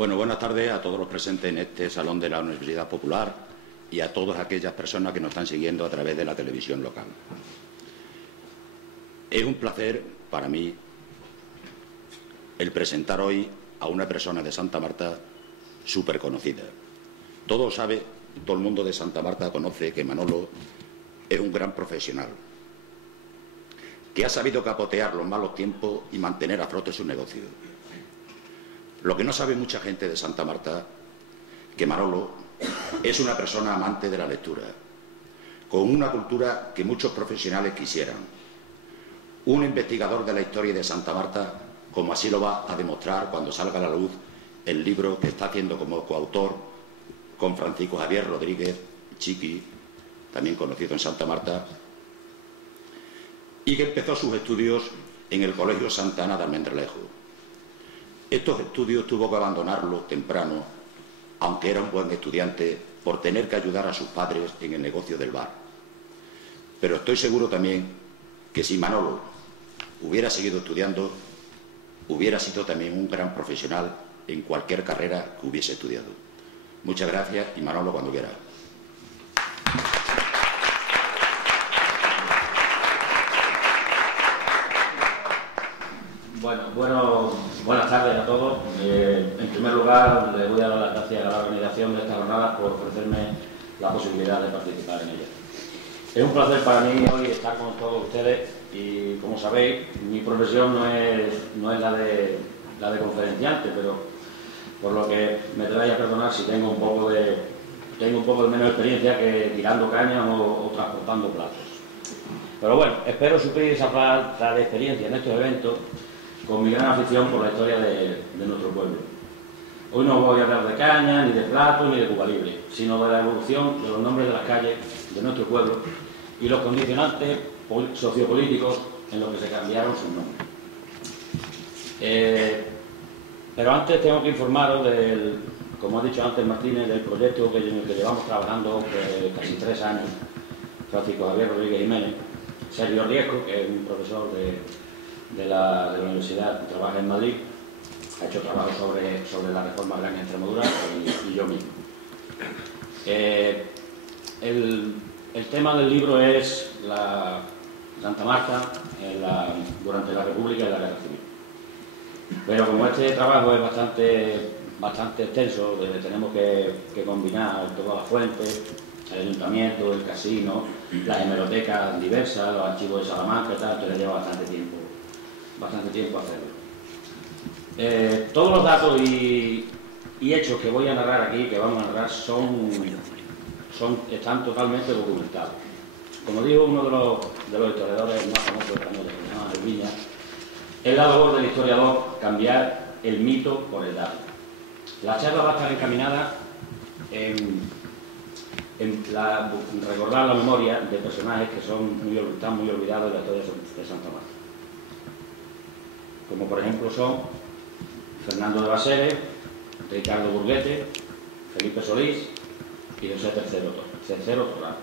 Bueno, buenas tardes a todos los presentes en este Salón de la Universidad Popular y a todas aquellas personas que nos están siguiendo a través de la televisión local. Es un placer para mí el presentar hoy a una persona de Santa Marta súper conocida. Todo el mundo de Santa Marta conoce que Manolo es un gran profesional, que ha sabido capotear los malos tiempos y mantener a flote su negocio. Lo que no sabe mucha gente de Santa Marta, que Manolo es una persona amante de la lectura, con una cultura que muchos profesionales quisieran. Un investigador de la historia de Santa Marta, como así lo va a demostrar cuando salga a la luz el libro que está haciendo como coautor con Francisco Javier Rodríguez Chiqui, también conocido en Santa Marta, y que empezó sus estudios en el Colegio Santa Ana de Almendralejo. Estos estudios tuvo que abandonarlos temprano, aunque era un buen estudiante, por tener que ayudar a sus padres en el negocio del bar. Pero estoy seguro también que si Manolo hubiera seguido estudiando, hubiera sido también un gran profesional en cualquier carrera que hubiese estudiado. Muchas gracias y Manolo, cuando quiera. Buenas tardes a todos. En primer lugar, les voy a dar las gracias a la organización de esta jornada por ofrecerme la posibilidad de participar en ella. Es un placer para mí hoy estar con todos ustedes y, como sabéis, mi profesión no es la de conferenciante, pero por lo que me debéis a perdonar si tengo un poco de menos experiencia que tirando cañas o transportando platos. Pero bueno, espero suplir esa falta de experiencia en estos eventos con mi gran afición por la historia de nuestro pueblo. Hoy no voy a hablar de caña, ni de plato, ni de Cuba Libre, sino de la evolución de los nombres de las calles de nuestro pueblo y los condicionantes sociopolíticos en los que se cambiaron sus nombres. Pero antes tengo que informaros como ha dicho antes Martínez, del proyecto en el que llevamos trabajando casi 3 años, Francisco Javier Rodríguez Jiménez, Sergio Riesco, que es un profesor de la universidad que trabaja en Madrid, ha hecho trabajo sobre la reforma agraria en Extremadura y yo mismo. El tema del libro es Santa Marta durante la República y la Guerra Civil. Pero como este trabajo es bastante extenso, tenemos que combinar todas las fuentes, el ayuntamiento, el casino, las hemerotecas diversas, los archivos de Salamanca y tal, entonces lleva bastante tiempo hacerlo. Todos los datos y hechos que voy a narrar aquí, que vamos a narrar, están totalmente documentados. Como dijo uno de los historiadores más famosos españoles, que se llama Elviña, es la labor del historiador cambiar el mito por el dato. La charla va a estar encaminada en recordar la memoria de personajes que están muy olvidados en la historia de Santa Marta. Como por ejemplo son Fernando de Baseres, Ricardo Burguete, Felipe Solís y José III Torrado.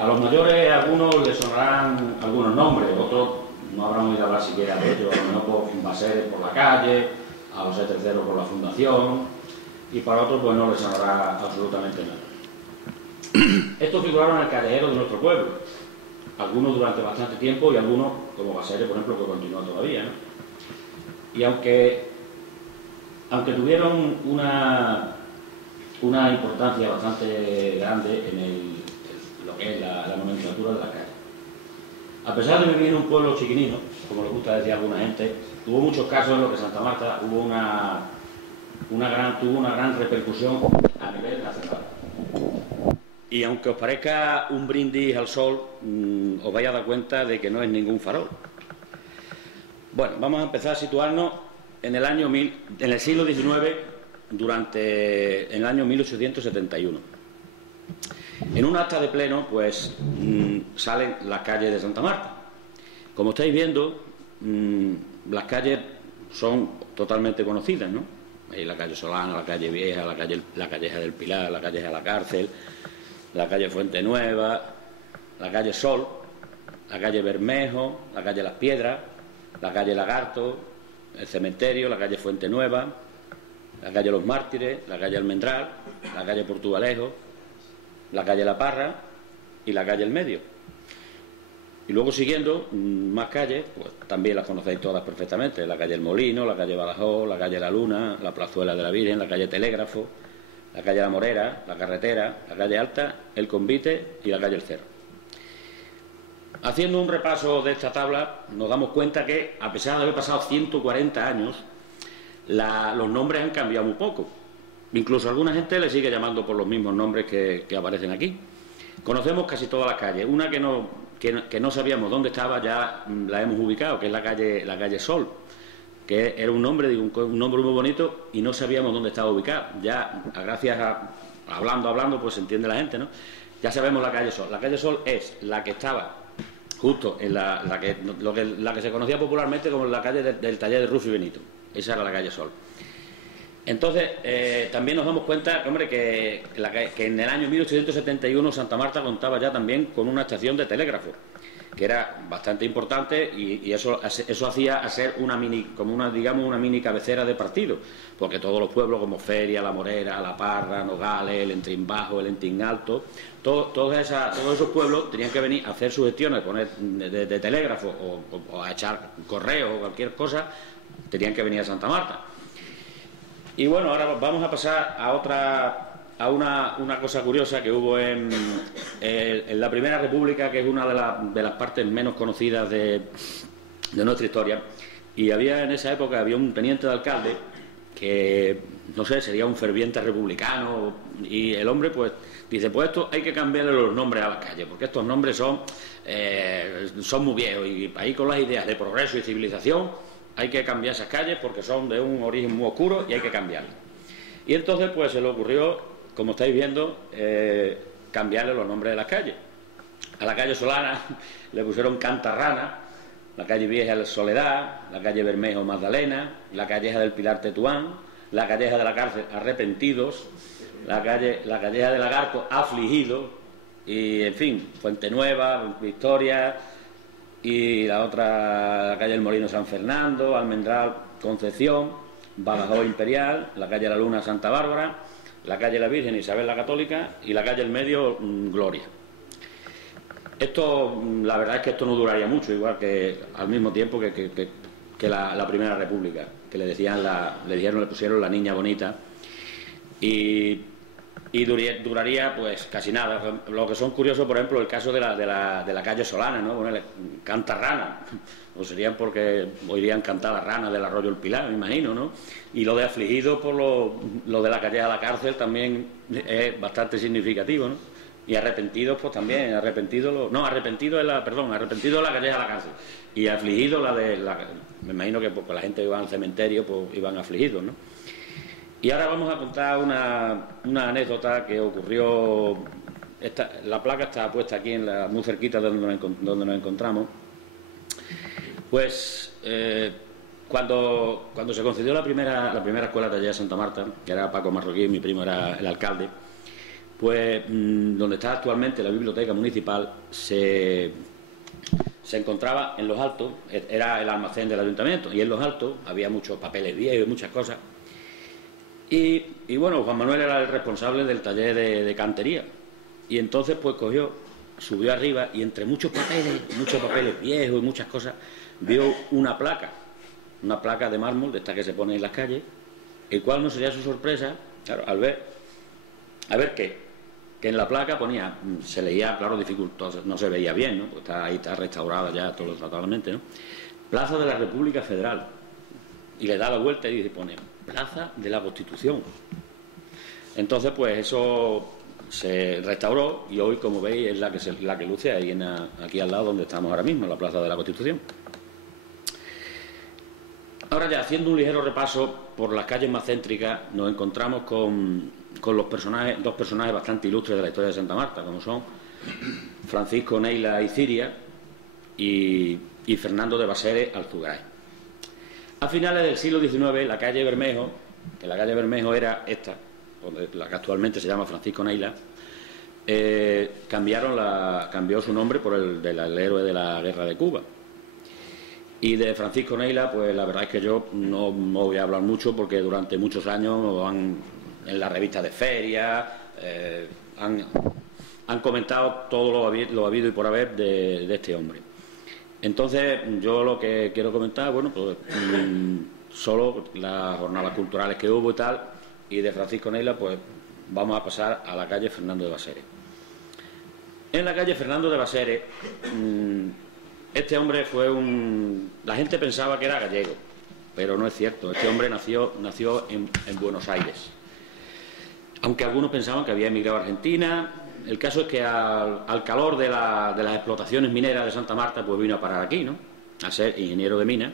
A los mayores algunos les sonarán algunos nombres, otros no habrán oído hablar siquiera de ellos, a lo mejor por Baseres por la calle, a José III por la fundación, y para otros pues no les sonará absolutamente nada. Estos figuraron en el callejero de nuestro pueblo, algunos durante bastante tiempo y algunos, como Baseres, por ejemplo, que continúa todavía, ¿no? Y aunque tuvieron una importancia bastante grande en lo que es la nomenclatura de la calle. A pesar de vivir en un pueblo chiquinino, como le gusta decir a alguna gente, hubo muchos casos en los que Santa Marta tuvo una gran repercusión a nivel nacional. Y aunque os parezca un brindis al sol, os vais a dar cuenta de que no es ningún farol. Bueno, vamos a empezar a situarnos en el siglo XIX, en el año 1871. En un acta de pleno, pues, salen las calles de Santa Marta. Como estáis viendo, las calles son totalmente conocidas, ¿no? Hay la calle Solana, la calle Vieja, la calleja del Pilar, la calleja de la Cárcel, la calle Fuente Nueva, la calle Sol, la calle Bermejo, la calle Las Piedras, la calle Lagarto, el Cementerio, la calle Fuente Nueva, la calle Los Mártires, la calle Almendral, la calle Portugalejo, la calle La Parra y la calle El Medio. Y luego siguiendo más calles, pues también las conocéis todas perfectamente: la calle El Molino, la calle Badajoz, la calle La Luna, la Plazuela de la Virgen, la calle Telégrafo, la calle La Morera, la Carretera, la calle Alta, el Convite y la calle El Cerro. Haciendo un repaso de esta tabla, nos damos cuenta que, a pesar de haber pasado 140 años, los nombres han cambiado muy poco. Incluso alguna gente le sigue llamando por los mismos nombres que aparecen aquí. Conocemos casi todas las calles. Una que no sabíamos dónde estaba, ya la hemos ubicado, que es la calle Sol, que era un nombre muy bonito y no sabíamos dónde estaba ubicado. Ya, gracias a hablando, pues se entiende la gente, ¿no? Ya sabemos la calle Sol. La calle Sol es la que estaba justo en la que se conocía popularmente como la calle del taller de Rufo y Benito. Esa era la calle Sol. Entonces, también nos damos cuenta, hombre, que en el año 1871 Santa Marta contaba ya también con una estación de telégrafo, que era bastante importante, y eso hacía a ser una mini cabecera de partido, porque todos los pueblos como Feria, La Morera, La Parra, Nogales, el Entrín Bajo, el Entrín Alto, todos esos pueblos tenían que venir a hacer sus gestiones, poner de telégrafo o a echar correo o cualquier cosa, tenían que venir a Santa Marta. Y bueno, ahora vamos a pasar a una cosa curiosa que hubo en la Primera República, que es una de las partes menos conocidas de nuestra historia. Y en esa época había un teniente de alcalde que, no sé, sería un ferviente republicano, y el hombre pues dice: pues esto hay que cambiarle los nombres a las calles, porque estos nombres son muy viejos, y ahí con las ideas de progreso y civilización hay que cambiar esas calles porque son de un origen muy oscuro y hay que cambiarlas. Y entonces pues se le ocurrió, como estáis viendo, cambiarle los nombres de las calles. A la calle Solana le pusieron Cantarrana, la calle Vieja de Soledad, la calle Bermejo Magdalena, la calleja del Pilar Tetuán, la calleja de la Cárcel Arrepentidos, la calleja de Lagarto Afligido, y en fin, Fuente Nueva, Victoria, y la calle El Molino San Fernando, Almendral Concepción, Badajoz Imperial, la calle La Luna Santa Bárbara, la calle La Virgen Isabel la Católica y la calle El Medio Gloria. La verdad es que esto no duraría mucho, igual que al mismo tiempo que la Primera República, que le pusieron la niña bonita, y duraría pues casi nada. Lo que son curiosos, por ejemplo, el caso de la calle Solana, ¿no? Bueno, canta rana, o serían porque oirían cantar la rana del arroyo El Pilar, me imagino, ¿no? Y lo de afligido por lo de la calle a la cárcel también es bastante significativo, ¿no? Y arrepentidos pues también, arrepentido es la calle a la cárcel, y afligido me imagino que pues, la gente iba al cementerio, pues iban afligidos, ¿no? Y ahora vamos a contar una anécdota que ocurrió. La placa está puesta aquí muy cerquita de donde nos encontramos. Pues cuando se concedió la primera escuela de taller de Santa Marta, que era Paco Marroquí, mi primo era el alcalde, pues donde está actualmente la biblioteca municipal se encontraba en Los Altos, era el almacén del ayuntamiento, y en Los Altos había muchos papeles viejos y muchas cosas. Y bueno, Juan Manuel era el responsable del taller de cantería, y entonces pues subió arriba, y entre muchos papeles viejos y muchas cosas, vio una placa de mármol de esta que se pone en las calles, el cual no sería su sorpresa, claro, al ver que en la placa se leía, claro, dificultoso, no se veía bien, ¿no? Porque ahí está restaurada ya totalmente, ¿no? Plaza de la República Federal. Y le da la vuelta y pone Plaza de la Constitución. Entonces pues eso se restauró, y hoy, como veis, es la que luce ahí aquí al lado donde estamos ahora mismo, en la Plaza de la Constitución. Ahora, ya haciendo un ligero repaso por las calles más céntricas, nos encontramos con dos personajes bastante ilustres de la historia de Santa Marta, como son Francisco Neila y Ciria y Fernando de Baseres Alzugaray. A finales del siglo XIX, la calle Bermejo, que la calle Bermejo era esta, la que actualmente se llama Francisco Neila, cambió su nombre por el del héroe de la Guerra de Cuba. Y de Francisco Neila, pues la verdad es que yo no voy a hablar mucho porque durante muchos años en la revista de feria han comentado todo lo habido y por haber de este hombre. Entonces, yo lo que quiero comentar, bueno, pues solo las jornadas culturales que hubo y tal, y de Francisco Neila, pues vamos a pasar a la calle Fernando de Baseres. En la calle Fernando de Baseres, este hombre fue la gente pensaba que era gallego, pero no es cierto. Este hombre nació en Buenos Aires, aunque algunos pensaban que había emigrado a Argentina. El caso es que al calor de las explotaciones mineras de Santa Marta, pues vino a parar aquí, ¿no? A ser ingeniero de mina,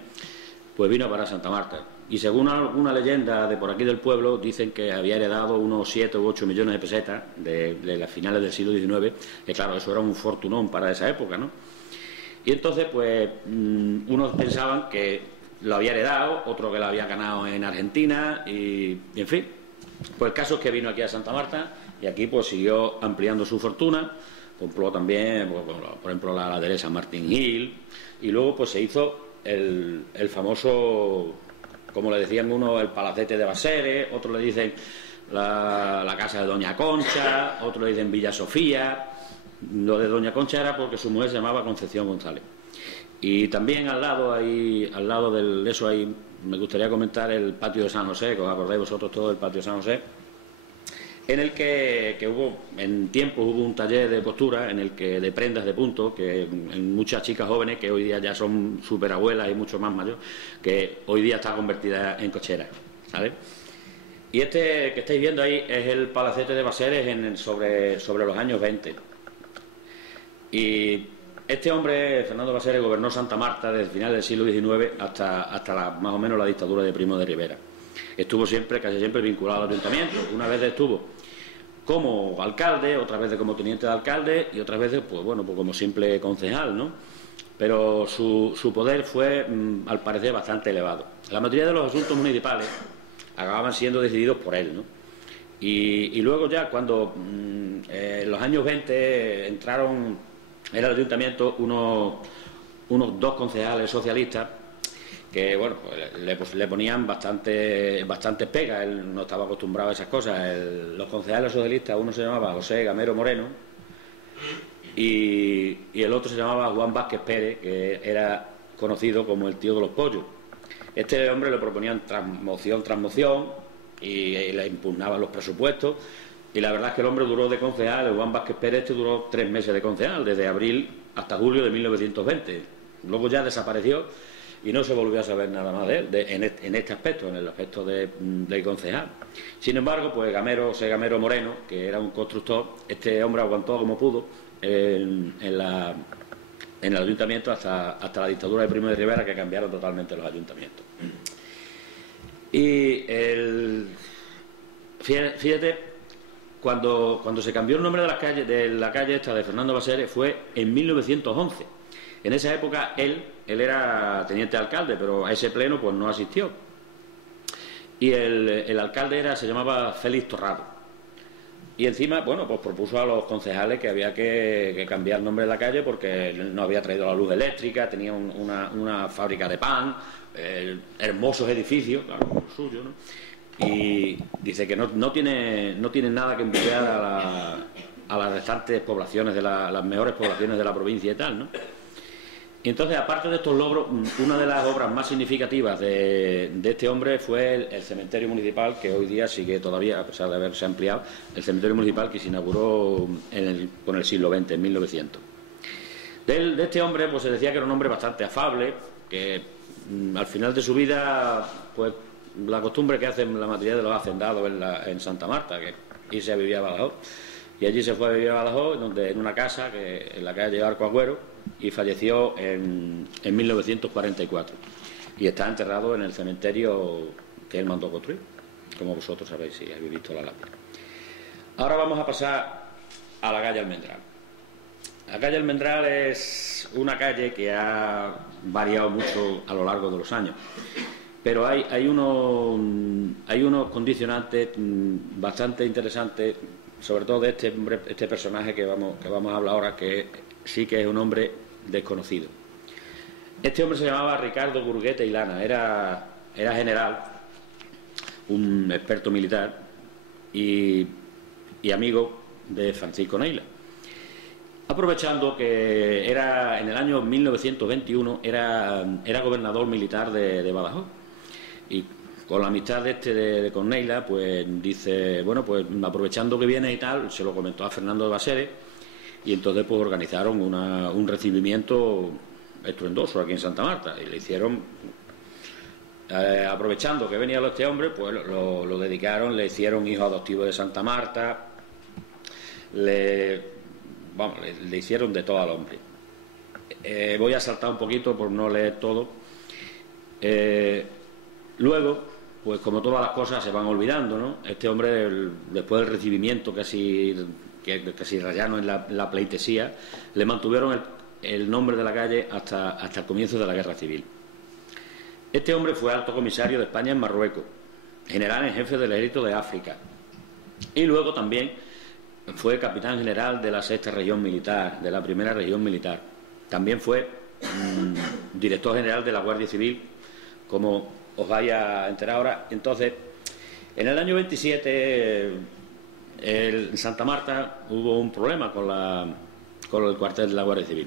pues vino a parar a Santa Marta. Y según alguna leyenda de por aquí del pueblo, dicen que había heredado unos 7 u 8 millones de pesetas de las finales del siglo XIX, que claro, eso era un fortunón para esa época, ¿no? Y entonces, pues, unos pensaban que lo había heredado, otro que lo había ganado en Argentina, y en fin. Pues el caso es que vino aquí a Santa Marta y aquí pues siguió ampliando su fortuna, compró también, por ejemplo, la heladería de San Martín Gil, y luego pues se hizo el famoso, como le decían uno, el palacete de Baseres, otros le dicen la casa de Doña Concha, otros le dicen Villa Sofía. Lo de Doña Concha era porque su mujer se llamaba Concepción González. Y también al lado de eso ahí me gustaría comentar el patio de San José, que os acordáis vosotros todos del patio de San José, en el que hubo, en tiempos hubo un taller de costura, en el que de prendas de punto, que en muchas chicas jóvenes que hoy día ya son superabuelas y mucho más mayores, que hoy día está convertida en cochera, ¿sabes? Y este que estáis viendo ahí es el palacete de Baseres sobre los años 20. Y este hombre, Fernando Baseres, gobernó Santa Marta desde el final del siglo XIX hasta más o menos la dictadura de Primo de Rivera. Estuvo casi siempre vinculado al ayuntamiento. Una vez estuvo como alcalde, otras veces como teniente de alcalde y otras veces, pues bueno, pues como simple concejal, ¿no? Pero su poder fue, al parecer, bastante elevado. La mayoría de los asuntos municipales acababan siendo decididos por él, ¿no? Y luego ya, cuando en los años 20 entraron en el ayuntamiento unos 2 concejales socialistas que, bueno, pues le ponían bastantes pegas. Él no estaba acostumbrado a esas cosas. Los concejales socialistas, uno se llamaba José Gamero Moreno y el otro se llamaba Juan Vázquez Pérez, que era conocido como el tío de los pollos. Este hombre le proponían transmoción y le impugnaban los presupuestos. Y la verdad es que el hombre duró de concejal, Juan Vázquez Pérez duró 3 meses de concejal, desde abril hasta julio de 1920. Luego ya desapareció y no se volvió a saber nada más de él, en este aspecto, en el aspecto de concejal. Sin embargo, pues José Gamero Moreno, que era un constructor, este hombre aguantó como pudo en el ayuntamiento hasta la dictadura de Primo de Rivera, que cambiaron totalmente los ayuntamientos. Y fíjate, cuando se cambió el nombre de la calle esta de Fernando Baseres fue en 1911. En esa época él era teniente alcalde, pero a ese pleno pues no asistió. Y el alcalde se llamaba Félix Torrado. Y encima, bueno, pues propuso a los concejales que había que cambiar el nombre de la calle porque no había traído la luz eléctrica, tenía una fábrica de pan, hermosos edificios, claro, suyo, ¿no? Y dice que no tiene nada que envidiar a las restantes poblaciones, las mejores poblaciones de la provincia y tal, ¿no? Y entonces, aparte de estos logros, una de las obras más significativas de este hombre fue el cementerio municipal, que hoy día sigue todavía, a pesar de haberse ampliado, el cementerio municipal que se inauguró con el siglo XX, en 1900. De este hombre pues se decía que era un hombre bastante afable, que al final de su vida, pues la costumbre que hacen la mayoría de los hacendados en Santa Marta, que irse a vivir a Badajoz. Y allí se fue a vivir a Badajoz, en una casa en la calle Arco Agüero, y falleció en 1944. Y está enterrado en el cementerio que él mandó construir, como vosotros sabéis si habéis visto la lápida. Ahora vamos a pasar a la calle Almendral. La calle Almendral es una calle que ha variado mucho a lo largo de los años. Pero hay unos condicionantes bastante interesantes, sobre todo de este personaje que vamos a hablar ahora, que sí que es un hombre desconocido. Este hombre se llamaba Ricardo Burguete y Lana, era general, un experto militar y amigo de Francisco Neila. Aprovechando que era en el año 1921 era gobernador militar de Badajoz, y con la amistad de con Neila, pues dice, bueno, pues aprovechando que viene y tal, se lo comentó a Fernando de Baseres, y entonces pues organizaron un recibimiento estruendoso aquí en Santa Marta, y le hicieron, aprovechando que venía este hombre, pues lo dedicaron, le hicieron hijo adoptivo de Santa Marta, le hicieron de todo al hombre. Voy a saltar un poquito por no leer todo. Luego, pues como todas las cosas se van olvidando, ¿no? Este hombre, después del recibimiento casi rayano en la pleitesía, le mantuvieron el nombre de la calle hasta el comienzo de la Guerra Civil. Este hombre fue alto comisario de España en Marruecos, general en jefe del ejército de África, y luego también fue capitán general de la 6ª región militar, de la 1ª región militar. También fue director general de la Guardia Civil, como os vaya a enterar ahora. Entonces, en el año 27, en Santa Marta hubo un problema con el cuartel de la Guardia Civil.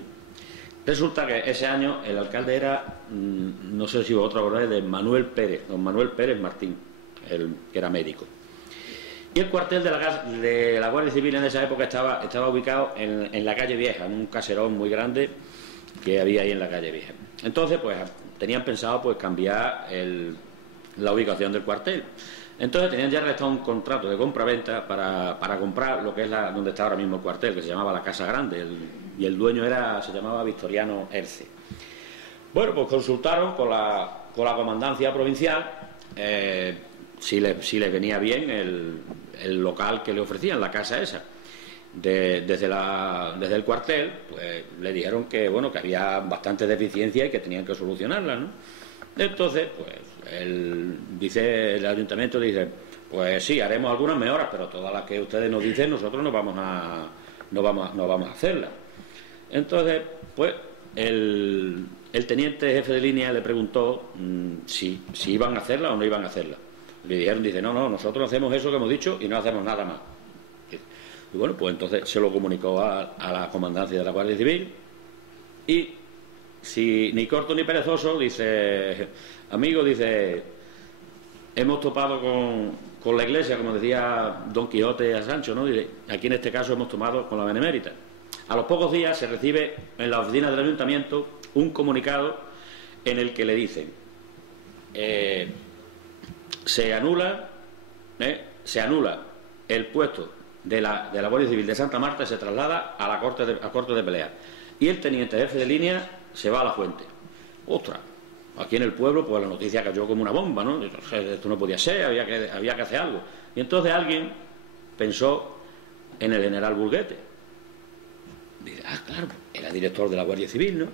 Resulta que ese año el alcalde era, no sé si vosotros acordáis, de Manuel Pérez, don Manuel Pérez Martín, que era médico. Y el cuartel de la Guardia Civil en esa época estaba ubicado en la calle Vieja, en un caserón muy grande que había ahí en la calle Vieja. Entonces, pues tenían pensado pues cambiar la ubicación del cuartel. Entonces tenían ya realizado un contrato de compra-venta para comprar lo que es donde está ahora mismo el cuartel, que se llamaba la Casa Grande, y el dueño se llamaba Victoriano Erce. Bueno, pues consultaron con la comandancia provincial si le venía bien el local que le ofrecían, la casa esa. Desde el cuartel, pues le dijeron que bueno, que había bastante deficiencia y que tenían que solucionarla, ¿no? Entonces, pues el ayuntamiento dice, pues sí, haremos algunas mejoras, pero todas las que ustedes nos dicen nosotros no vamos a hacerlas. Entonces, pues el teniente jefe de línea le preguntó si iban a hacerla o no iban a hacerla. Le dijeron, dice, no, nosotros hacemos eso que hemos dicho y no hacemos nada más. Y bueno, pues entonces se lo comunicó a la comandancia de la Guardia Civil, y si ni corto ni perezoso, dice, amigo, dice, hemos topado con la Iglesia, como decía Don Quijote a Sancho, ¿no? Dice, aquí en este caso hemos tomado con la Benemérita. A los pocos días se recibe en la oficina del ayuntamiento un comunicado en el que le dicen, se anula el puesto de la Guardia Civil de Santa Marta, se traslada a la corte de pelea, y el teniente jefe de línea se va a la Fuente. ¡Ostras! Aquí en el pueblo, pues la noticia cayó como una bomba, ¿no? Esto no podía ser, había que hacer algo. Y entonces alguien pensó en el general Burguete. Dice, claro, era director de la Guardia Civil, ¿no?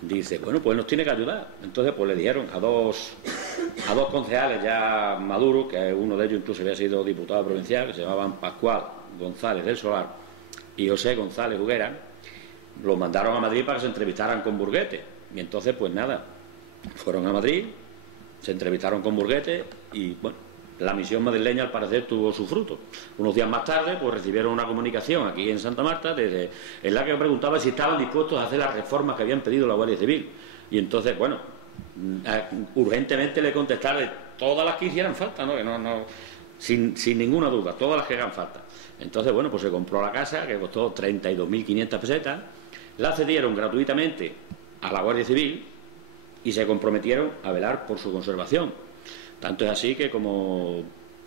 Dice, bueno, pues nos tiene que ayudar. Entonces, pues le dijeron a dos concejales ya maduros, que uno de ellos incluso había sido diputado provincial, que se llamaban Pascual González del Solar y José González Huguera, los mandaron a Madrid para que se entrevistaran con Burguete. Y entonces, pues nada, fueron a Madrid, se entrevistaron con Burguete y, bueno, la misión madrileña al parecer tuvo su fruto. Unos días más tarde, pues recibieron una comunicación aquí en Santa Marta en la que preguntaba si estaban dispuestos a hacer las reformas que habían pedido la Guardia Civil. Y entonces, bueno, urgentemente le contestaron todas las que hicieran falta, ¿no? Sin ninguna duda, todas las que hagan falta. Entonces, bueno, pues se compró la casa, que costó 32.500 pesetas, la cedieron gratuitamente a la Guardia Civil y se comprometieron a velar por su conservación. Tanto es así que, como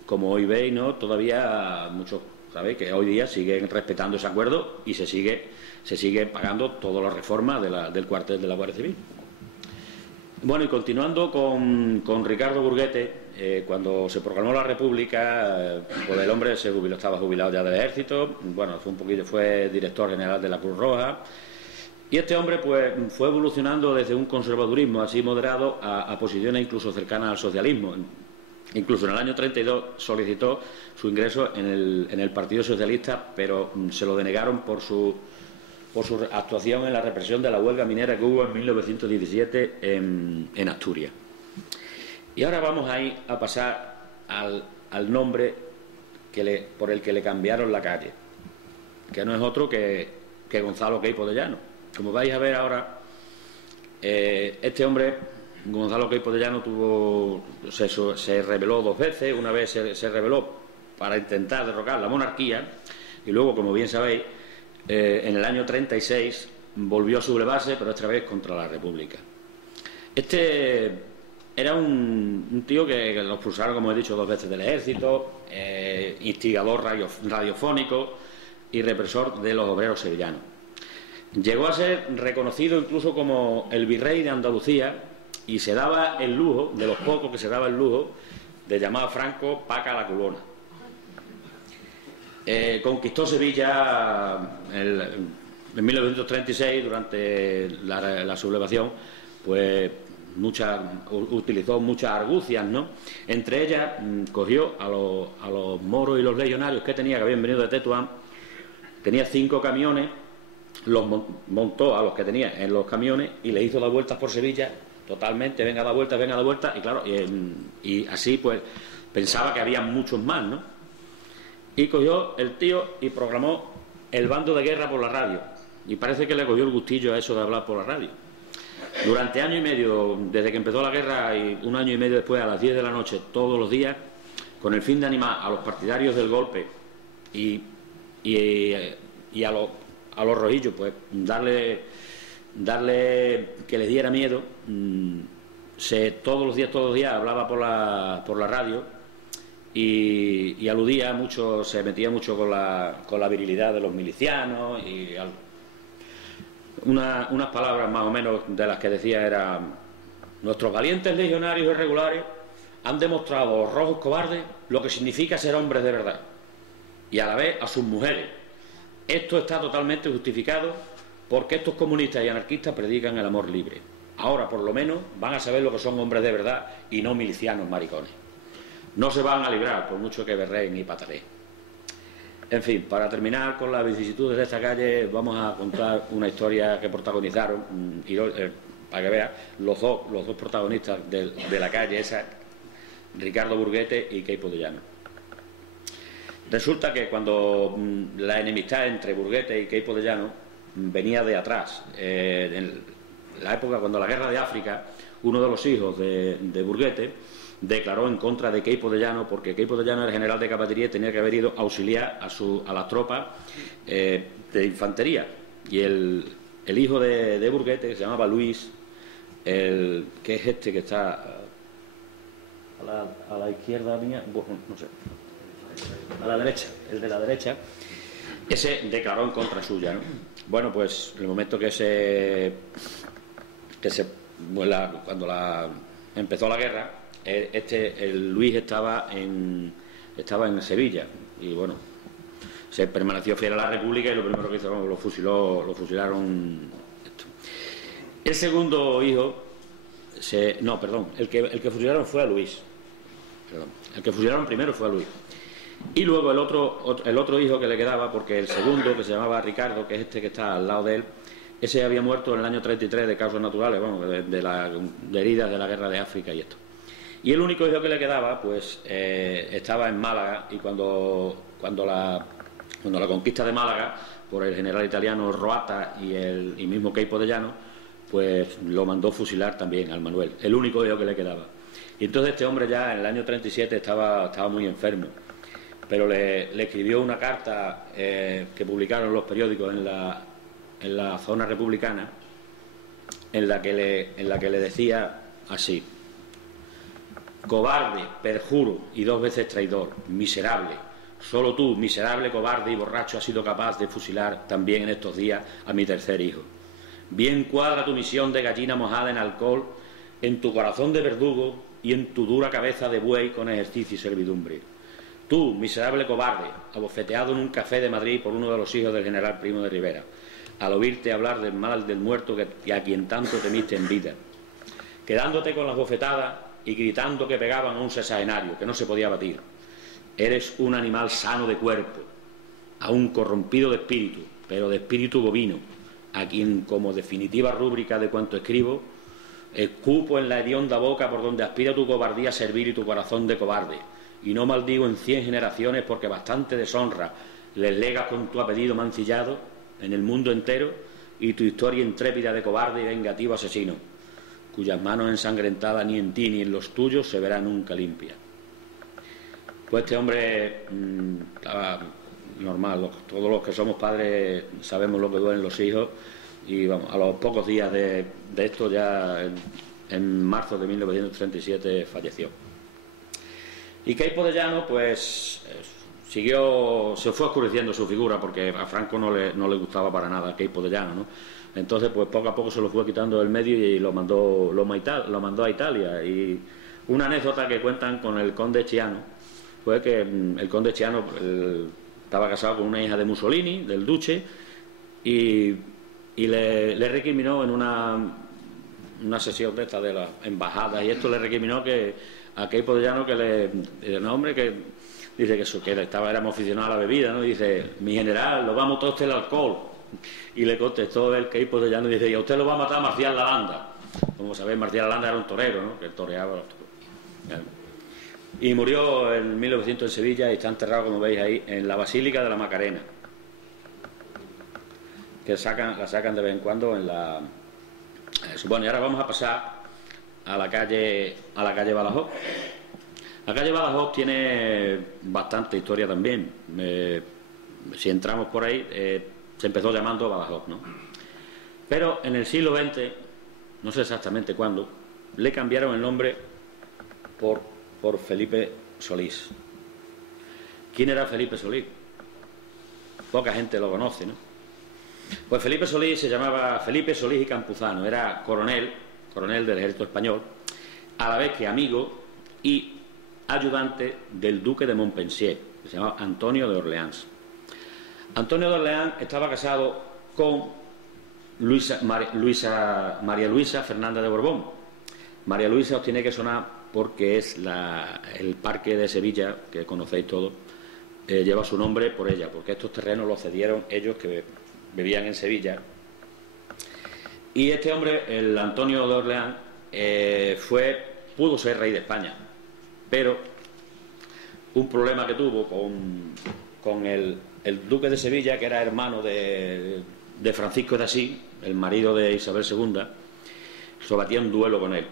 hoy veis, ¿no? Todavía muchos sabéis que hoy día siguen respetando ese acuerdo y se sigue pagando todas las reformas del cuartel de la Guardia Civil. Bueno, y continuando con Ricardo Burguete, cuando se proclamó la República, pues el hombre se jubiló, estaba jubilado ya del ejército, bueno, fue director general de la Cruz Roja. Y este hombre pues fue evolucionando desde un conservadurismo así moderado a posiciones incluso cercanas al socialismo. Incluso en el año 32 solicitó su ingreso en el Partido Socialista, pero se lo denegaron por por su actuación en la represión de la huelga minera que hubo en 1917 en Asturias. Y ahora vamos a pasar al nombre por el que le cambiaron la calle, que no es otro que Gonzalo Queipo de Llano. Como vais a ver ahora, este hombre, Gonzalo Queipo de Llano, se rebeló 2 veces. Una vez se rebeló para intentar derrocar la monarquía, y luego, como bien sabéis, en el año 36 volvió a sublevarse, pero esta vez contra la República. Este era un tío que lo expulsaron, como he dicho, 2 veces del ejército, instigador radiofónico y represor de los obreros sevillanos. Llegó a ser reconocido incluso como el virrey de Andalucía, y se daba el lujo, de los pocos que se daba el lujo, de llamar a Franco Paca la Culona. Conquistó Sevilla en 1936, durante la sublevación, pues utilizó muchas argucias, ¿no? Entre ellas cogió a los moros y los legionarios que habían venido de Tetuán. Tenía 5 camiones, los montó a los que tenía en los camiones y les hizo dar vueltas por Sevilla totalmente, venga a dar vueltas, y claro, y así pues pensaba que había muchos más, ¿no? Y cogió el tío y programó el bando de guerra por la radio, y parece que le cogió el gustillo a eso de hablar por la radio. Durante año y medio, desde que empezó la guerra, y 1 año y medio después, a las 10 de la noche, todos los días, con el fin de animar a los partidarios del golpe y a los rojillos, pues darle que les diera miedo. Todos los días hablaba por la radio y aludía mucho, se metía mucho con la virilidad de los milicianos, y unas palabras más o menos de las que decía era: nuestros valientes legionarios irregulares han demostrado a los rojos cobardes lo que significa ser hombres de verdad, y a la vez a sus mujeres. Esto está totalmente justificado porque estos comunistas y anarquistas predican el amor libre. Ahora, por lo menos, van a saber lo que son hombres de verdad y no milicianos maricones. No se van a librar, por mucho que berreen y pataleen. En fin, para terminar con las vicisitudes de esta calle, vamos a contar una historia que protagonizaron, para que vean, los dos protagonistas de la calle esa, Ricardo Burguete y Queipo de Llano. Resulta que cuando la enemistad entre Burguete y Queipo de Llano venía de atrás, en la época cuando la guerra de África, uno de los hijos de Burguete declaró en contra de Queipo de Llano, porque Queipo de Llano era general de caballería y tenía que haber ido a auxiliar a las tropas de infantería. Y el hijo de Burguete, que se llamaba Luis, que es este que está a la izquierda mía, bueno, no sé, a la derecha, el de la derecha, ese declaró en contra suya, ¿no? Bueno, pues en el momento cuando empezó la guerra, el Luis estaba en Sevilla, y bueno, se permaneció fiel a la República, y lo primero que hizo, lo fusilaron. El segundo hijo, el que fusilaron fue a Luis. El que fusilaron primero fue a Luis. Y luego el otro hijo que le quedaba, porque el segundo, que se llamaba Ricardo, que es este que está al lado de él, ese había muerto en el año 33 de causas naturales, bueno, de heridas de la guerra de África y esto. Y el único hijo que le quedaba, pues estaba en Málaga, y cuando la conquista de Málaga por el general italiano Roata y mismo Queipo de Llano, pues lo mandó fusilar también al Manuel, el único hijo que le quedaba. Y entonces este hombre ya en el año 37 estaba muy enfermo, pero le escribió una carta que publicaron los periódicos en la zona republicana, en la que le decía así: cobarde, perjuro y 2 veces traidor, miserable, solo tú, miserable, cobarde y borracho, has sido capaz de fusilar también en estos días a mi tercer hijo. Bien cuadra tu misión de gallina mojada en alcohol en tu corazón de verdugo y en tu dura cabeza de buey con ejercicio y servidumbre. Tú, miserable cobarde, abofeteado en un café de Madrid por uno de los hijos del general Primo de Rivera, al oírte hablar del mal del muerto que a quien tanto temiste en vida, quedándote con las bofetadas y gritando que pegaban a un sexagenario que no se podía batir. Eres un animal sano de cuerpo, aún corrompido de espíritu, pero de espíritu bovino, a quien, como definitiva rúbrica de cuanto escribo, escupo en la hedionda boca por donde aspira tu cobardía servil y tu corazón de cobarde, y no maldigo en 100 generaciones porque bastante deshonra les legas con tu apellido mancillado en el mundo entero y tu historia intrépida de cobarde y vengativo asesino, cuyas manos ensangrentadas ni en ti ni en los tuyos se verá nunca limpia. Pues este hombre estaba normal, todos los que somos padres sabemos lo que duelen los hijos, y vamos, a los pocos días de esto, ya en marzo de 1937 falleció. Y Queipo de Llano pues se fue oscureciendo su figura, porque a Franco no le gustaba para nada Queipo de Llano, ¿no? Entonces pues poco a poco se lo fue quitando del medio y lo mandó a Italia. Y una anécdota que cuentan con el conde Chiano fue que el conde Chiano estaba casado con una hija de Mussolini, del duce, y le recriminó en una sesión de esta de las embajadas, y esto le recriminó que a Queipo de Llano éramos aficionados a la bebida, ¿no? Y dice: mi general, lo va a matar usted el alcohol. Y le contestó el Queipo de Llano y dice: y a usted lo va a matar Marcial Lalanda. Como sabéis, Marcial Lalanda era un torero, ¿no? Que toreaba los toros. Y murió en 1900 en Sevilla, y está enterrado, como veis ahí, en la Basílica de la Macarena, que la sacan de vez en cuando en la... Bueno, y ahora vamos a pasar a la calle Badajoz. La calle Badajoz tiene bastante historia también. Si entramos por ahí, se empezó llamando Badajoz, ¿no? Pero en el siglo XX, no sé exactamente cuándo, le cambiaron el nombre por Felipe Solís. ¿Quién era Felipe Solís? Poca gente lo conoce, ¿no? Pues Felipe Solís se llamaba Felipe Solís y Campuzano, era coronel del ejército español, a la vez que amigo y ayudante del duque de Montpensier, que se llamaba Antonio de Orleans. Antonio de Orleans estaba casado con María Luisa Fernanda de Borbón. María Luisa os tiene que sonar porque es el parque de Sevilla, que conocéis todos, lleva su nombre por ella, porque estos terrenos los cedieron ellos que vivían en Sevilla. Y este hombre, el Antonio de Orleans, pudo ser rey de España, pero un problema que tuvo con el duque de Sevilla, que era hermano de Francisco de Asís, el marido de Isabel II, sobatía un duelo con él.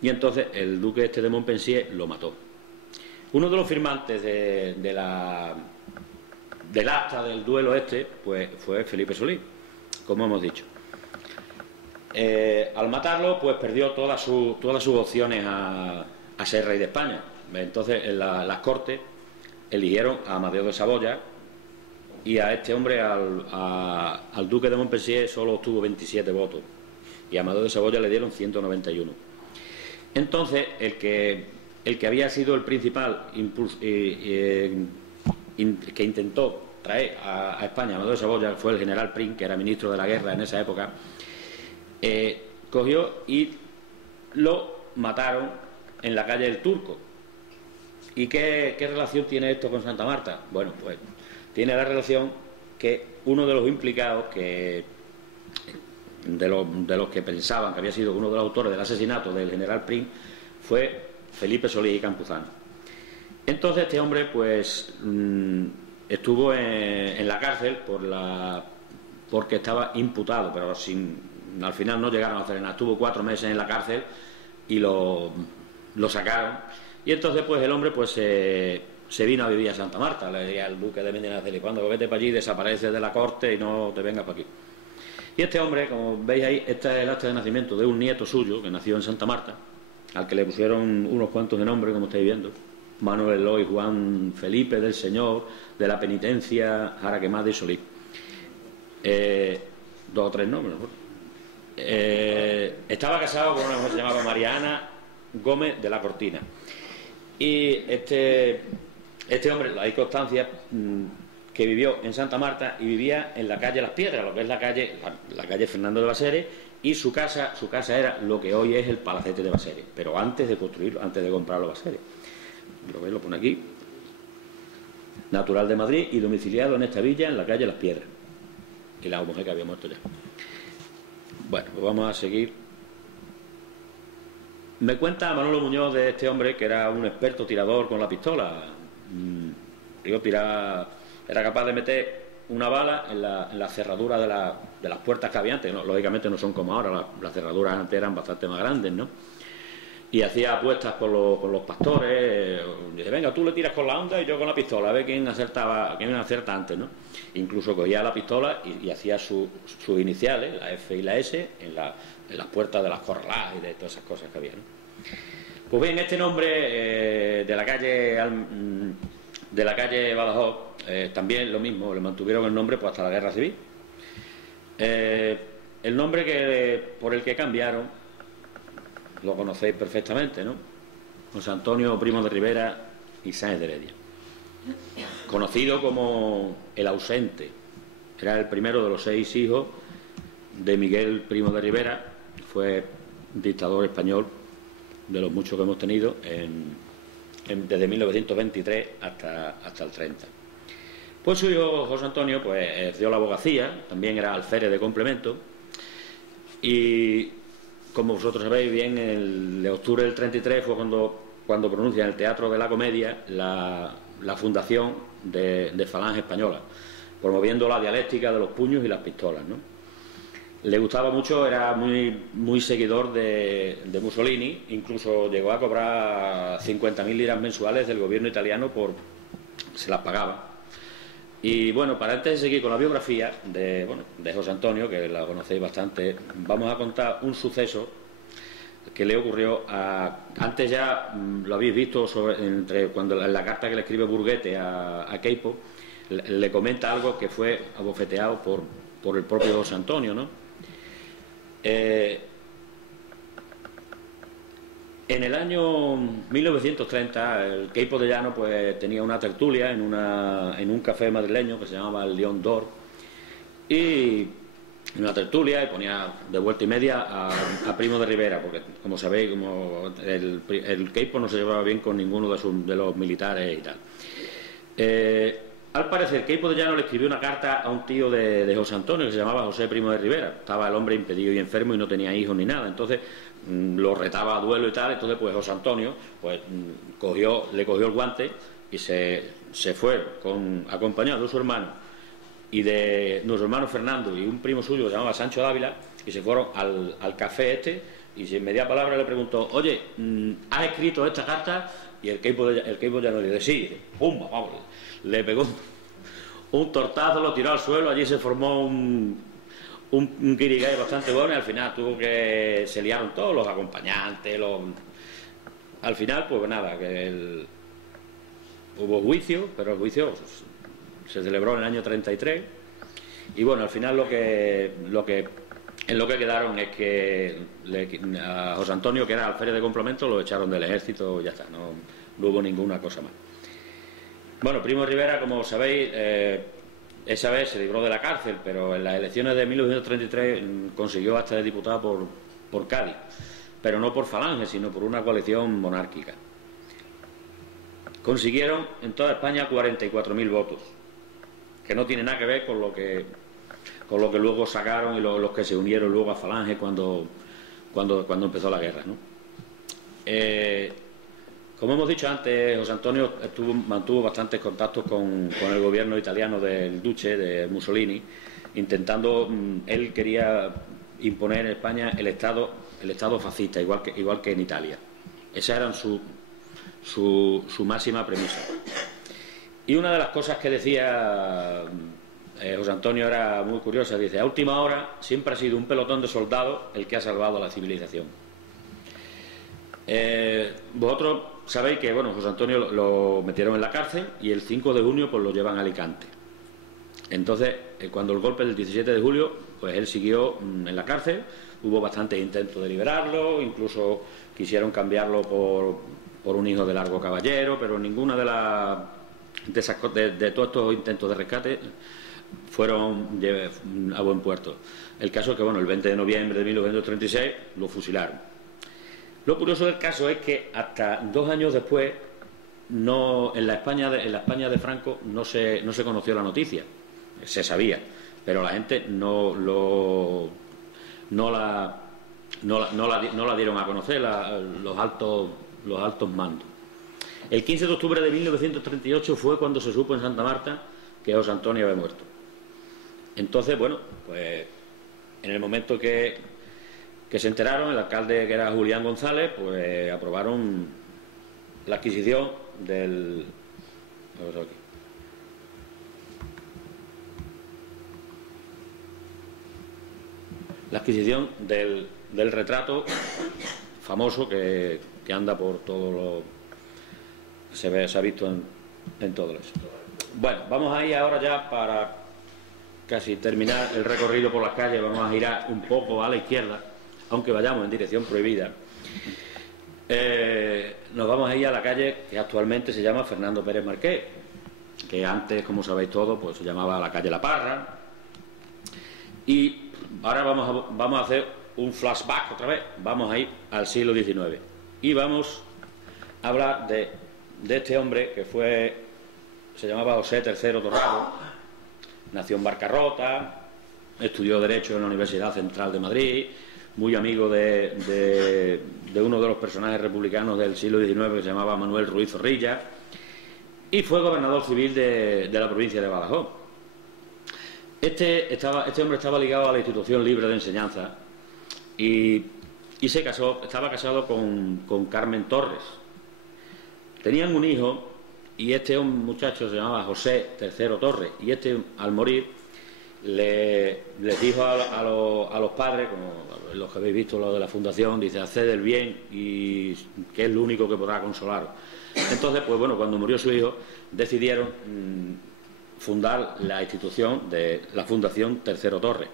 Y entonces el duque de Montpensier lo mató. Uno de los firmantes del acta del duelo pues fue Felipe Solís, como hemos dicho. Al matarlo, pues perdió todas sus opciones a ser rey de España. Entonces en las Cortes eligieron a Amadeo de Saboya, y a este hombre, al duque de Montpensier, solo obtuvo 27 votos, y a Amadeo de Saboya le dieron 191. Entonces el que había sido el principal que intentó traer a España a Amadeo de Saboya fue el general Prim, que era ministro de la guerra en esa época. Cogió y lo mataron en la calle del Turco. ¿Y qué relación tiene esto con Santa Marta? Bueno, pues tiene la relación que uno de los implicados, de los que pensaban que había sido uno de los autores del asesinato del general Prim, fue Felipe Solís y Campuzano. Entonces este hombre pues estuvo en la cárcel porque estaba imputado, pero al final no llegaron a hacer nada. Estuvo 4 meses en la cárcel y lo sacaron. Y entonces pues el hombre pues se vino a vivir a Santa Marta. Le diría al duque de Medinaceli: cuando vete para allí, desapareces de la corte y no te vengas para aquí. Y este hombre, como veis ahí, este es el acta de nacimiento de un nieto suyo que nació en Santa Marta, al que le pusieron unos cuantos de nombre, como estáis viendo: Manuel Eloy, Juan Felipe del Señor, de la Penitencia, Jaraquemada y Solís. 2 o 3 nombres, ¿no? Estaba casado con una mujer que se llamaba Mariana Gómez de la Cortina. Y este hombre, hay constancia que vivió en Santa Marta y vivía en la calle Las Piedras, lo que es la calle Fernando de Baseres, y su casa era lo que hoy es el Palacete de Baseres, pero antes de construirlo, antes de comprarlo Baseres. Lo pone aquí: natural de Madrid y domiciliado en esta villa en la calle Las Piedras. y la mujer que había muerto ya. Bueno, pues vamos a seguir. Me cuenta Manolo Muñoz de este hombre que era un experto tirador con la pistola. Era capaz de meter una bala en la cerradura de las puertas que había antes, ¿no? Lógicamente no son como ahora, las cerraduras antes eran bastante más grandes, ¿no? Y hacía apuestas con los pastores, dice, venga, tú le tiras con la onda y yo con la pistola, a ver quién acierta antes, ¿no? Incluso cogía la pistola y hacía sus iniciales, la F y la S, en las puertas de las corraladas y de todas esas cosas que había, ¿no? Pues bien, este nombre de la calle Badajoz, también lo mismo, le mantuvieron el nombre pues hasta la Guerra Civil. El nombre por el que cambiaron lo conocéis perfectamente, ¿no? José Antonio Primo de Rivera y Sáenz de Heredia, conocido como el ausente. Era el primero de los 6 hijos de Miguel Primo de Rivera, fue dictador español de los muchos que hemos tenido desde 1923 hasta el 30. Pues su hijo José Antonio pues ejerció la abogacía, también era alférez de complemento, y como vosotros sabéis bien, el de octubre del 33 fue cuando pronuncia en el Teatro de la Comedia la fundación de Falange Española, promoviendo la dialéctica de los puños y las pistolas, ¿no? Le gustaba mucho, era muy seguidor de Mussolini, incluso llegó a cobrar 50.000 liras mensuales del gobierno italiano se las pagaba. Y bueno, para antes de seguir con la biografía de José Antonio, que la conocéis bastante, vamos a contar un suceso que le ocurrió antes ya lo habéis visto cuando en la carta que le escribe Burguete a Queipo, le comenta algo que fue abofeteado por el propio José Antonio, ¿no? En el año 1930 el Queipo de Llano pues tenía una tertulia en un café madrileño que se llamaba el León d'Or, y una tertulia, y ponía de vuelta y media a Primo de Rivera, porque como sabéis, como el Queipo no se llevaba bien con ninguno de los militares y tal. Al parecer Queipo de Llano le escribió una carta a un tío de José Antonio que se llamaba José Primo de Rivera. Estaba el hombre impedido y enfermo y no tenía hijos ni nada, entonces lo retaba a duelo y tal. Entonces pues José Antonio pues le cogió el guante y se fue acompañado de su hermano y de nuestro hermano Fernando y un primo suyo que se llamaba Sancho Dávila, y se fueron al café y sin media palabra le preguntó, oye, ¿has escrito esta carta? Y el Queipo ya no le dice, sí, pumba, vamos, le pegó un tortazo, lo tiró al suelo, allí se formó un guirigay bastante bueno, y al final se liaron todos los acompañantes, al final pues nada, que hubo juicio, pero el juicio se celebró en el año 33, y bueno, al final en lo que quedaron es que a José Antonio, que era alférez de complemento, lo echaron del ejército, ya está, no hubo ninguna cosa más. Bueno, Primo de Rivera, como sabéis, esa vez se libró de la cárcel, pero en las elecciones de 1933 consiguió hasta de diputado por Cádiz, pero no por Falange, sino por una coalición monárquica. Consiguieron en toda España 44.000 votos, que no tiene nada que ver con lo que luego sacaron y los que se unieron luego a Falange cuando empezó la guerra, ¿no? Como hemos dicho antes, José Antonio mantuvo bastantes contactos con el gobierno italiano del Duce, de Mussolini, intentando, él quería imponer en España el Estado fascista, igual que en Italia. Esa era su máxima premisa. Y una de las cosas que decía José Antonio era muy curiosa, dice, a última hora siempre ha sido un pelotón de soldados el que ha salvado a la civilización. Vosotros sabéis que José Antonio lo metieron en la cárcel y el 5 de junio pues lo llevan a Alicante. Entonces, cuando el golpe del 17 de julio, pues él siguió en la cárcel, hubo bastantes intentos de liberarlo, incluso quisieron cambiarlo por un hijo de Largo Caballero, pero ninguna de todos estos intentos de rescate fueron a buen puerto. El caso es que el 20 de noviembre de 1936 lo fusilaron. Lo curioso del caso es que hasta 2 años después, en la España de Franco no se conoció la noticia, se sabía, pero la gente no la dieron a conocer los altos mandos. El 15 de octubre de 1938 fue cuando se supo en Santa Marta que José Antonio había muerto. Entonces, bueno, pues en el momento que se enteraron, el alcalde, que era Julián González, pues aprobaron la adquisición del... La adquisición del retrato famoso que anda por todo lo... Se ha visto en todo eso. Bueno, vamos a ir ahora ya para casi terminar el recorrido por las calles. Vamos a girar un poco a la izquierda, aunque vayamos en dirección prohibida. Nos vamos a ir a la calle que actualmente se llama Fernando Pérez Marqués, que antes, como sabéis todos, pues se llamaba la calle La Parra. Y ahora vamos a hacer un flashback otra vez. Vamos a ir al siglo XIX y vamos a hablar de este hombre que se llamaba José III Torrado. Nació en Barcarrota, estudió Derecho en la Universidad Central de Madrid, muy amigo de uno de los personajes republicanos del siglo XIX que se llamaba Manuel Ruiz Zorrilla, y fue gobernador civil de la provincia de Badajoz. Este hombre estaba ligado a la Institución Libre de Enseñanza y estaba casado con Carmen Torres. Tenían un hijo y este muchacho se llamaba José III Torres, y al morir les dijo a los padres, como los que habéis visto, lo de la fundación, dice: haced el bien y que es lo único que podrá consolaros. Entonces, pues bueno, cuando murió su hijo decidieron fundar la institución de la Fundación III Torres,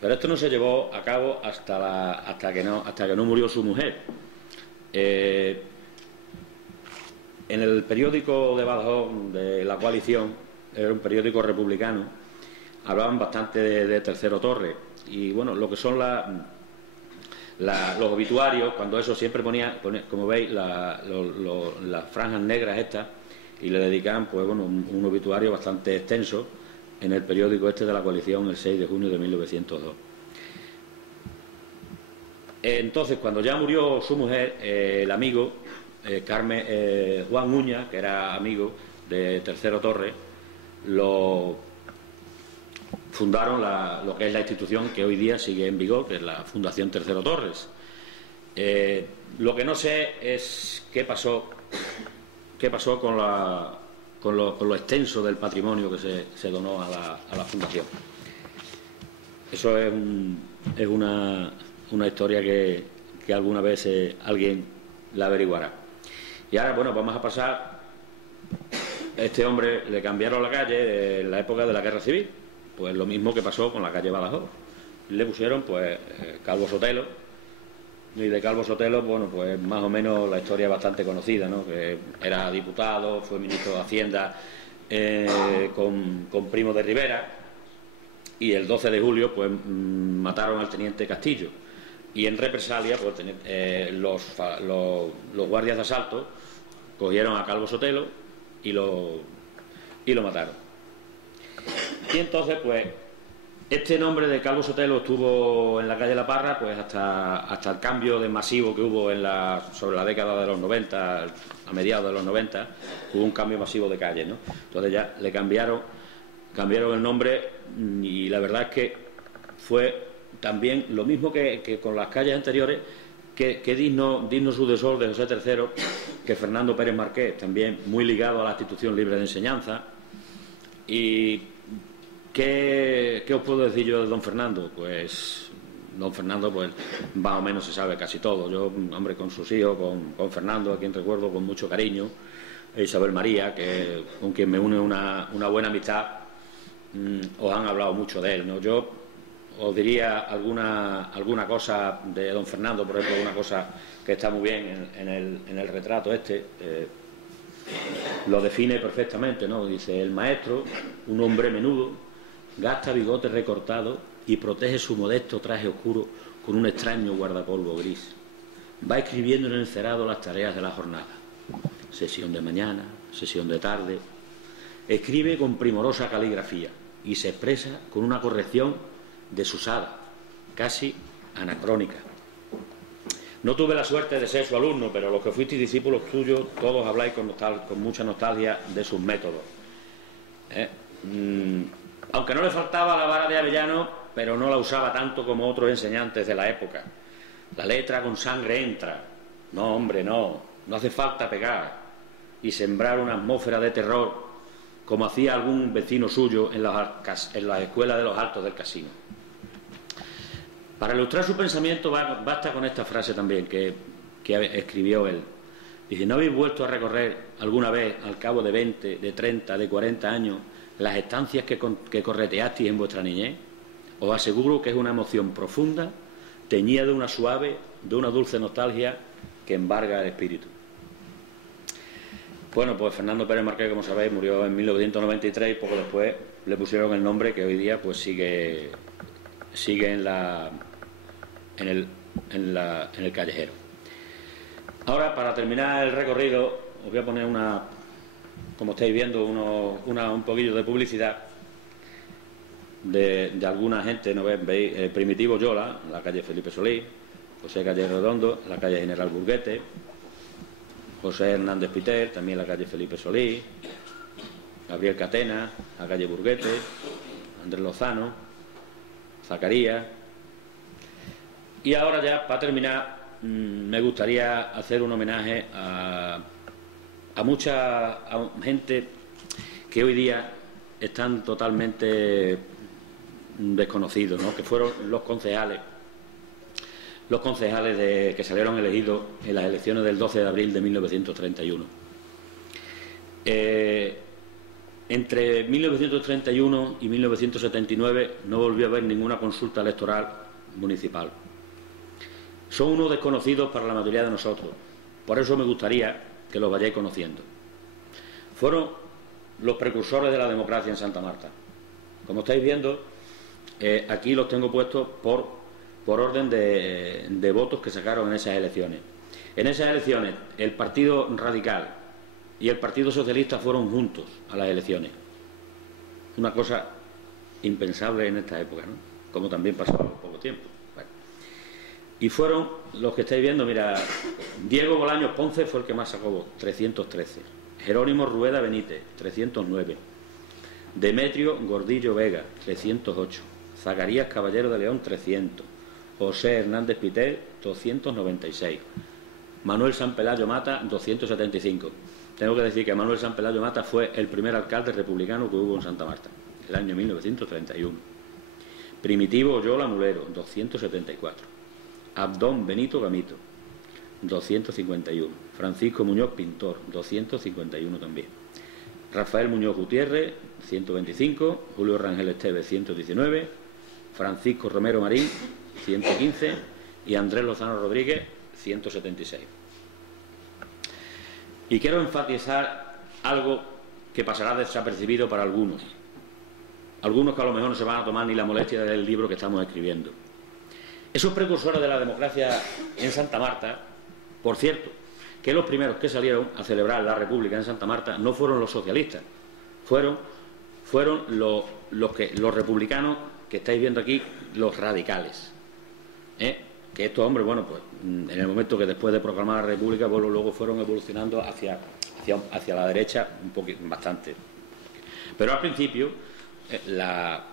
pero esto no se llevó a cabo hasta que no murió su mujer. En el periódico de Badajoz de la coalición, era un periódico republicano, hablaban bastante de III Torres, y bueno, lo que son los obituarios, cuando eso siempre ponía, como veis, las franjas negras estas, y le dedicaban, pues bueno, un obituario bastante extenso en el periódico este de la coalición el 6 de junio de 1902. Entonces, cuando ya murió su mujer, el amigo Juan Uña, que era amigo de III Torres, fundaron lo que es la institución que hoy día sigue en vigor, que es la Fundación III Torres. Lo que no sé es qué pasó con lo extenso del patrimonio que se donó a la fundación. Eso es una historia que alguna vez alguien la averiguará. Y ahora, bueno, vamos a pasar. Este hombre le cambiaron la calle en la época de la Guerra Civil, pues lo mismo que pasó con la calle Badajoz. Le pusieron, pues, Calvo Sotelo, y de Calvo Sotelo, bueno, pues más o menos la historia es bastante conocida, ¿no? Que era diputado, fue ministro de Hacienda con Primo de Rivera, y el 12 de julio, pues, mataron al teniente Castillo, y en represalia, pues, los guardias de asalto cogieron a Calvo Sotelo y lo mataron. Y entonces, pues, este nombre de Calvo Sotelo estuvo en la calle La Parra, pues hasta el cambio de masivo que hubo sobre la década de los 90, a mediados de los 90, hubo un cambio masivo de calles, ¿no? Entonces ya le cambiaron el nombre, y la verdad es que fue también lo mismo que con las calles anteriores, que digno sucesor de José III, que Fernando Pérez Marqués, también muy ligado a la Institución Libre de Enseñanza. Y ¿qué os puedo decir yo de don Fernando? Pues don Fernando, pues más o menos se sabe casi todo. Yo, hombre, con sus hijos, con Fernando, a quien recuerdo con mucho cariño, e Isabel María, con quien me une una buena amistad, os han hablado mucho de él, ¿no? Yo os diría alguna cosa de don Fernando, por ejemplo, una cosa que está muy bien en el retrato este, lo define perfectamente, ¿no? Dice: el maestro, un hombre menudo, gasta bigote recortado y protege su modesto traje oscuro con un extraño guardapolvo gris. Va escribiendo en el cerado las tareas de la jornada. Sesión de mañana, sesión de tarde. Escribe con primorosa caligrafía, y se expresa con una corrección desusada, casi anacrónica. No tuve la suerte de ser su alumno, pero los que fuisteis discípulos suyos, todos habláis con mucha nostalgia de sus métodos. Aunque no le faltaba la vara de Avellano, pero no la usaba tanto como otros enseñantes de la época. La letra con sangre entra. No, hombre, no hace falta pegar y sembrar una atmósfera de terror como hacía algún vecino suyo en las escuelas de los altos del casino. Para ilustrar su pensamiento basta con esta frase también que escribió él. Dice: ¿no habéis vuelto a recorrer alguna vez, al cabo de 20, de 30, de 40 años, las estancias que correteasteis en vuestra niñez? Os aseguro que es una emoción profunda, teñida de una suave, de una dulce nostalgia que embarga el espíritu. Bueno, pues Fernando Pérez Marqués, como sabéis, murió en 1993 y poco después le pusieron el nombre que hoy día pues sigue en el callejero. Ahora, para terminar el recorrido, os voy a poner como estáis viendo, un poquillo de publicidad de alguna gente, ¿no veis? Primitivo Yola, la calle Felipe Solís, José Calle Redondo, la calle General Burguete, José Hernández Piter, también la calle Felipe Solís, Gabriel Catena, la calle Burguete, Andrés Lozano, Zacarías. Y ahora ya, para terminar, me gustaría hacer un homenaje a mucha gente que hoy día están totalmente desconocidos, ¿no? Que fueron los concejales que salieron elegidos en las elecciones del 12 de abril de 1931. Entre 1931 y 1979 no volvió a haber ninguna consulta electoral municipal. Son unos desconocidos para la mayoría de nosotros, por eso me gustaría que los vayáis conociendo. Fueron los precursores de la democracia en Santa Marta. Como estáis viendo, aquí los tengo puestos por orden de votos que sacaron en esas elecciones. En esas elecciones, el Partido Radical y el Partido Socialista fueron juntos a las elecciones. Una cosa impensable en esta época, ¿no? Como también pasó hace poco tiempo. Bueno. Y fueron los que estáis viendo, mira, Diego Bolaños Ponce fue el que más sacó, 313. Jerónimo Rueda Benítez, 309. Demetrio Gordillo Vega, 308. Zacarías Caballero de León, 300. José Hernández Pitel, 296. Manuel San Pelayo Mata, 275. Tengo que decir que Manuel San Pelayo Mata fue el primer alcalde republicano que hubo en Santa Marta, el año 1931. Primitivo Oyola Mulero, 274. Abdón Benito Gamito, 251. Francisco Muñoz Pintor, 251 también. Rafael Muñoz Gutiérrez, 125. Julio Rangel Esteves, 119. Francisco Romero Marín, 115. Y Andrés Lozano Rodríguez, 176. Y quiero enfatizar algo que pasará desapercibido para algunos que a lo mejor no se van a tomar ni la molestia de leer el libro que estamos escribiendo. Esos precursores de la democracia en Santa Marta, por cierto, que los primeros que salieron a celebrar la República en Santa Marta no fueron los socialistas, fueron los republicanos que estáis viendo aquí, los radicales. Que estos hombres, bueno, pues en el momento que después de proclamar la República, pues luego fueron evolucionando hacia la derecha un poquito, bastante. Pero al principio la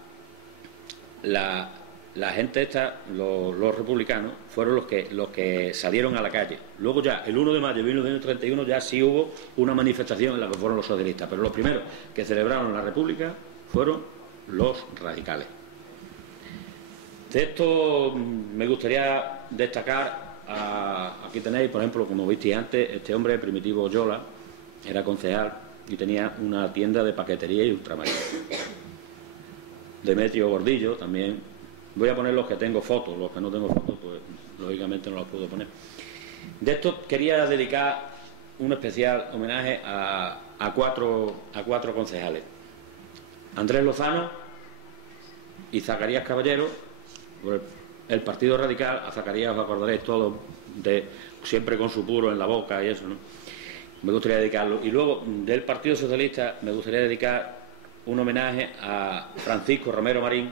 gente esta, los republicanos, fueron los que salieron a la calle. Luego ya, el 1 de mayo de 1931, ya sí hubo una manifestación en la que fueron los socialistas, pero los primeros que celebraron la República fueron los radicales. De esto me gustaría destacar, aquí tenéis, por ejemplo, como visteis antes, este hombre, Primitivo Oyola, era concejal y tenía una tienda de paquetería y ultramar. Demetrio Gordillo también. Voy a poner los que tengo fotos, los que no tengo fotos, pues lógicamente no los puedo poner. De esto quería dedicar un especial homenaje a cuatro concejales. Andrés Lozano y Zacarías Caballero, por el Partido Radical. A Zacarías os acordaréis todos, siempre con su puro en la boca y eso, ¿no? Me gustaría dedicarlo. Y luego, del Partido Socialista, me gustaría dedicar un homenaje a Francisco Romero Marín,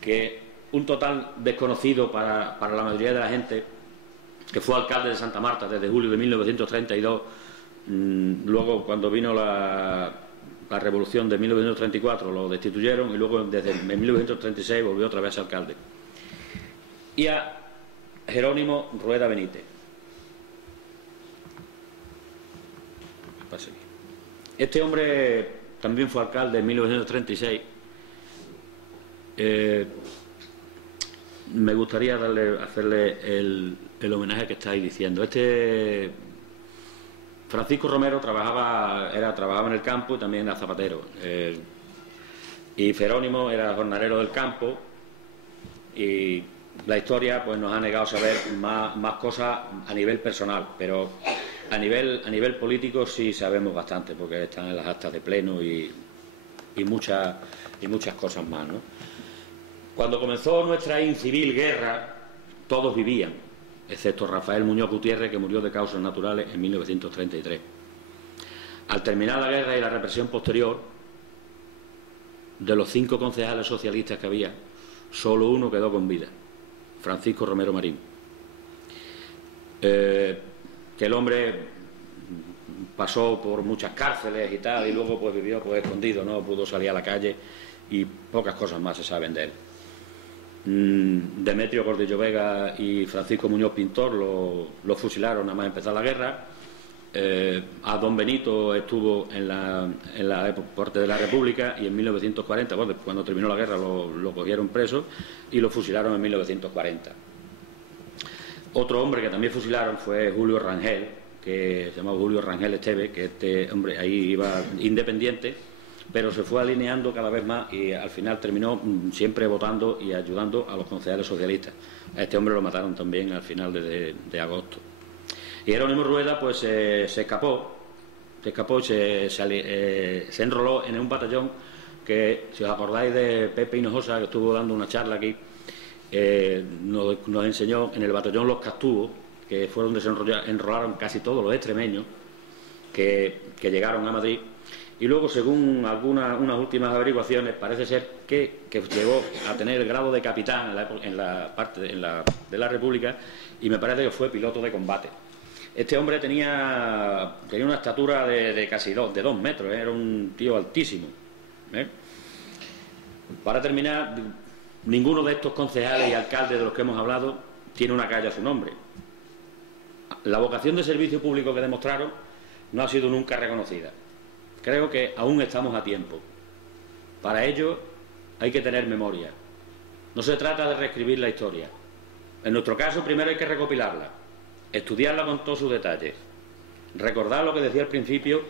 que un total desconocido para la mayoría de la gente, que fue alcalde de Santa Marta desde julio de 1932, luego cuando vino la revolución de 1934 lo destituyeron y luego desde 1936 volvió otra vez a ser alcalde. Y a Jerónimo Rueda Benítez. Este hombre también fue alcalde en 1936. Me gustaría hacerle el homenaje que estáis diciendo. Francisco Romero trabajaba en el campo y también era zapatero. Y Jerónimo era jornalero del campo, y la historia pues nos ha negado saber más cosas a nivel personal, pero a nivel político sí sabemos bastante, porque están en las actas de pleno y muchas cosas más, ¿no? Cuando comenzó nuestra incivil guerra, todos vivían, excepto Rafael Muñoz Gutiérrez, que murió de causas naturales en 1933. Al terminar la guerra y la represión posterior, de los 5 concejales socialistas que había, solo uno quedó con vida, Francisco Romero Marín. Que el hombre pasó por muchas cárceles y tal, y luego pues vivió pues escondido, no pudo salir a la calle, y pocas cosas más se saben de él. Demetrio Gordillo Vega y Francisco Muñoz Pintor lo fusilaron nada más empezar la guerra. A don Benito estuvo en la parte de la República, y en 1940, bueno, cuando terminó la guerra, lo cogieron preso y lo fusilaron en 1940. Otro hombre que también fusilaron fue Julio Rangel, que se llamaba Julio Rangel Esteve, que este hombre ahí iba independiente, pero se fue alineando cada vez más y al final terminó siempre votando y ayudando a los concejales socialistas. A este hombre lo mataron también al final de agosto. Y Jerónimo Rueda pues se escapó y se enroló en un batallón que, si os acordáis de Pepe Hinojosa, que estuvo dando una charla aquí, nos enseñó en el batallón Los Castubos, que fue donde se enrolaron casi todos los extremeños que llegaron a Madrid. Y luego, según unas últimas averiguaciones, parece ser que llegó a tener el grado de capitán en la parte de la República, y me parece que fue piloto de combate. Este hombre tenía una estatura de casi 2 metros, era un tío altísimo. Para terminar, ninguno de estos concejales y alcaldes de los que hemos hablado tiene una calle a su nombre. La vocación de servicio público que demostraron no ha sido nunca reconocida. Creo que aún estamos a tiempo. Para ello hay que tener memoria. No se trata de reescribir la historia. En nuestro caso, primero hay que recopilarla, estudiarla con todos sus detalles, recordar lo que decía al principio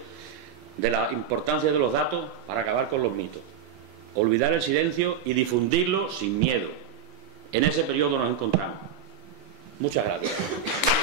de la importancia de los datos para acabar con los mitos, olvidar el silencio y difundirlo sin miedo. En ese periodo nos encontramos. Muchas gracias.